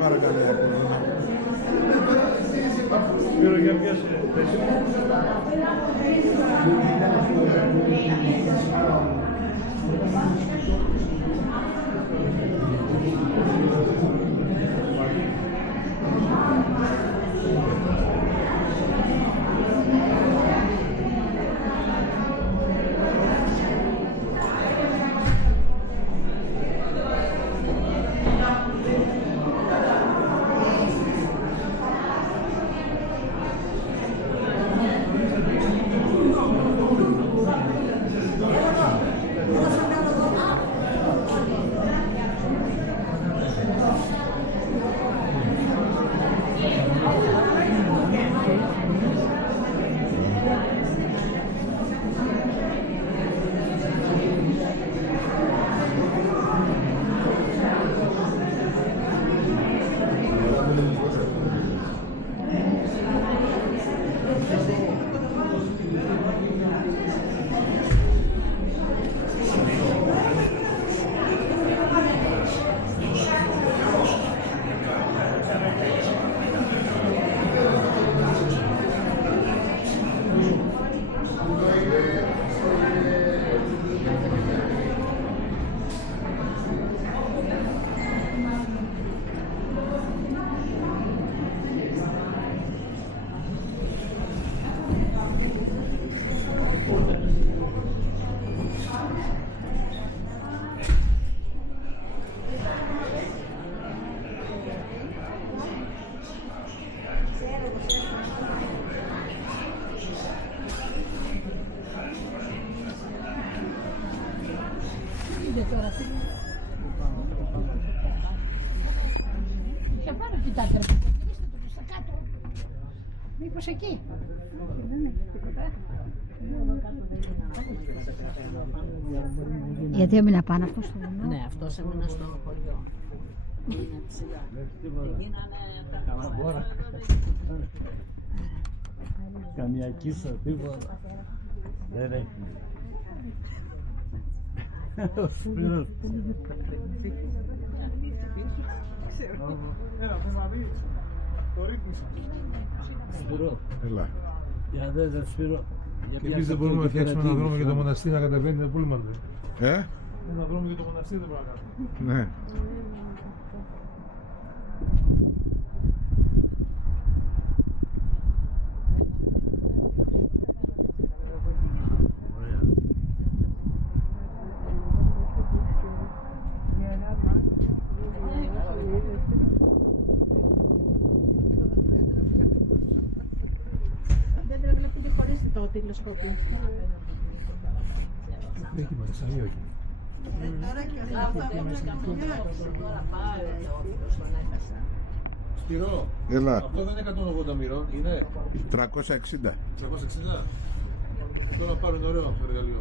Πάρα καλή ακόμα. Pero ya empieza. Για πάνω κοιτάτε ρε, γυρίστε το προς τα κάτω. Μήπως εκεί. Δεν είναι τίποτα. Γιατί έμεινε πάνω αυτό στο βουνό. Ναι, αυτός έμεινε στο χωριό. Είναι ψηλά. Γίνανε τα Καλαμπόρα. Καμιά κίσα, τίποτα. Δεν έχει. Ο Σπύρος. Έλα, θες να δεις. Το ρύθμισα. Σπύρο. Έλα. Για δες, Σπύρο. Και εμείς δεν μπορούμε να φτιάξουμε έναν δρόμο για το μοναστήρι να κατεβαίνει το πούλμαν. Ένα δρόμο για το μοναστήρι δεν μπορούμε να κάνουμε. Ναι. Δεν πρέπει να πείτε χωρίστε το τηλεσκόπιο. Έχει μαρσαλί, όχι. Σπύρο, Έλα. αυτό δεν είναι 180 μοιρών, είναι 360. 360. Τώρα πάρουν ωραίο αυτό το εργαλείο.